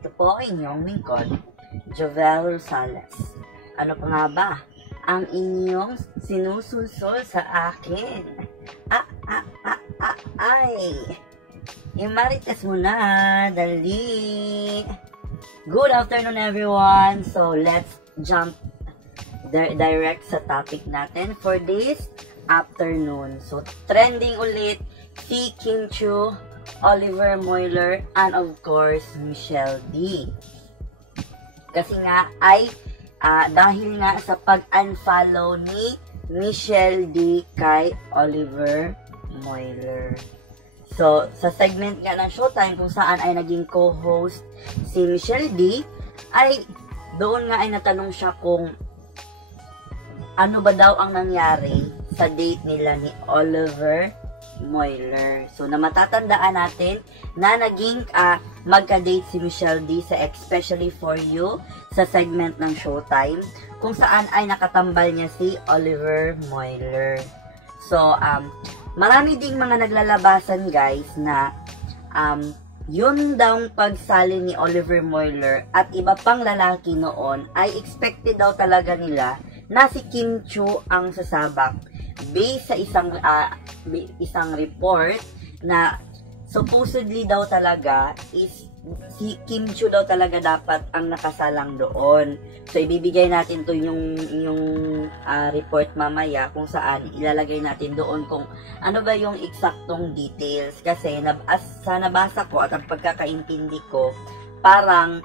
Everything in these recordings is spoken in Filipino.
Ito po ang inyong lingkod, Jovel Rosales. Ano pa nga ba ang inyong sinusulsol sa akin? Ay! Imarites mo na, dali! Good afternoon everyone! So, let's jump direct sa topic natin for this afternoon. So, trending ulit si Kim Chiu, Oliver Moeller, and of course, Michelle D. Kasi nga ay dahil nga sa pag-unfollow ni Michelle D kay Oliver Moeller. So, sa segment nga ng Showtime kung saan ay naging co-host si Michelle D, ay doon nga ay natanong siya kung ano ba daw ang nangyari sa date nila ni Oliver Moeller. So, na matatandaan natin na naging magka-date si Michelle D sa Especially For You sa segment ng Showtime kung saan ay nakatambal niya si Oliver Moeller. So, marami ding mga naglalabasan guys na yun daw pagsali ni Oliver Moeller at iba pang lalaki noon ay expected daw talaga nila na si Kim Chiu ang sasabak based sa isang report na supposedly daw talaga is si Kim Chiu daw talaga dapat ang nakasalang doon. So ibibigay natin to yung report mamaya kung saan ilalagay natin doon kung ano ba yung eksaktong details kasi sa nabasa ko at ang pagkakaintindi ko parang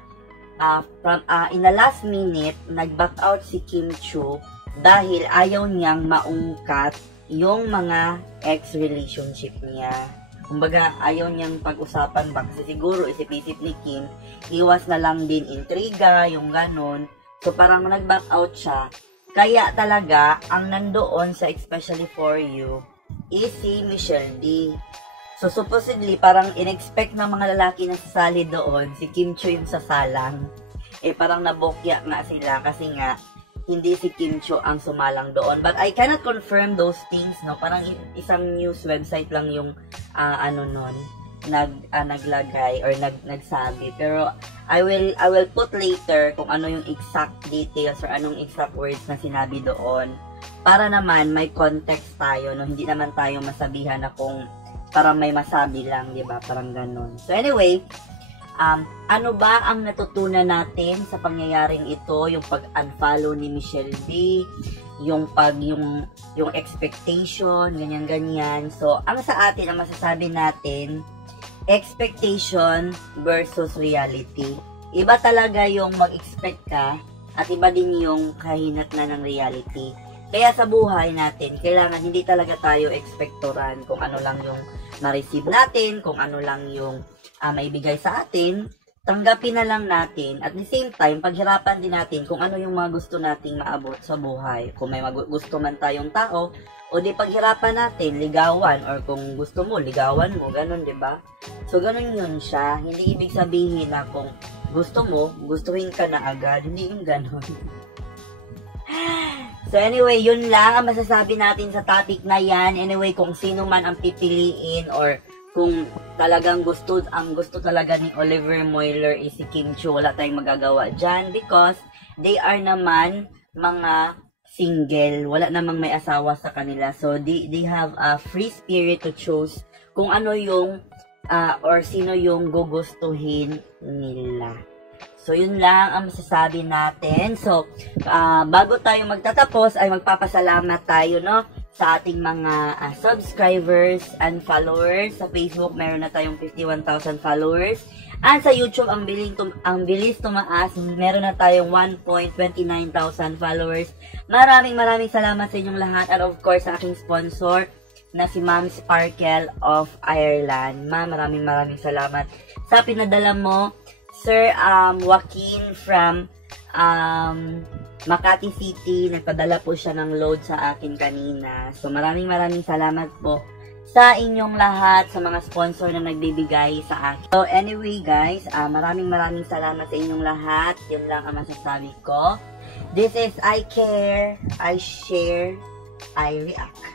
in the last minute nag-back out si Kim Chiu dahil ayaw niyang maungkat yung mga ex-relationship niya. Kumbaga, ayaw niyang pag-usapan ba kasi siguro isip-isip ni Kim, iwas na lang din intriga, yung ganon. So, parang nag-back out siya. Kaya talaga, ang nandoon sa Especially For You is si Michelle D. So, supposedly, parang in-expect ng mga lalaki na sasali doon, si Kim Chiu yung sasalang. Parang nabokya nga sila kasi nga, hindi si Kim Chiu ang sumalang doon. But I cannot confirm those things, no? Parang isang news website lang yung naglagay or nagsabi. Pero I will put later kung ano yung exact details or anong exact words na sinabi doon. Para naman may context tayo, no? Hindi naman tayo masabihan na kung parang may masabi lang, di ba? Parang ganon. So anyway, ano ba ang natutunan natin sa pangyayaring ito, yung pag-unfollow ni Michelle D, yung expectation, ganyan-ganyan. So, ang sa atin, ang masasabi natin, expectation versus reality. Iba talaga yung mag-expect ka, at iba din yung kahinatnan ng reality. Kaya sa buhay natin, kailangan hindi talaga tayo expectoran kung ano lang yung ma-receive natin, kung ano lang yung maibigay sa atin, tanggapin na lang natin. At the same time, paghirapan din natin kung ano yung mga gusto nating maabot sa buhay. Kung may gusto man tayong tao, o di paghirapan natin, ligawan, or kung gusto mo, ligawan mo, ganun, di ba? So, ganun yun siya. Hindi ibig sabihin na kung gusto mo, gustuhin ka na agad. Hindi yung ganun. So, anyway, yun lang ang masasabi natin sa topic na yan. Anyway, kung sino man ang pipiliin or kung talagang gusto talaga ni Oliver Moeller is si Kim Chiu, wala tayong magagawa dyan because they are naman mga single. Wala namang may asawa sa kanila. So, they have a free spirit to choose kung ano yung or sino yung gugustuhin nila. So, yun lang ang masasabi natin. So, bago tayo magtatapos, ay magpapasalamat tayo, no? Sa ating mga subscribers and followers. Sa Facebook, meron na tayong 51,000 followers. And sa YouTube, ang bilis tumaas. Meron na tayong 1.29,000 followers. Maraming salamat sa inyong lahat. And of course, sa aking sponsor na si Ma'am Sparkle of Ireland. Ma'am, maraming salamat sa pinadala mo. Sir Joaquin from Makati City, nagpadala po siya ng load sa akin kanina. So, maraming salamat po sa inyong lahat, sa mga sponsor na nagbibigay sa akin. So, anyway guys, maraming salamat sa inyong lahat. Yun lang ang masasabi ko. This is I Care, I Share, I React.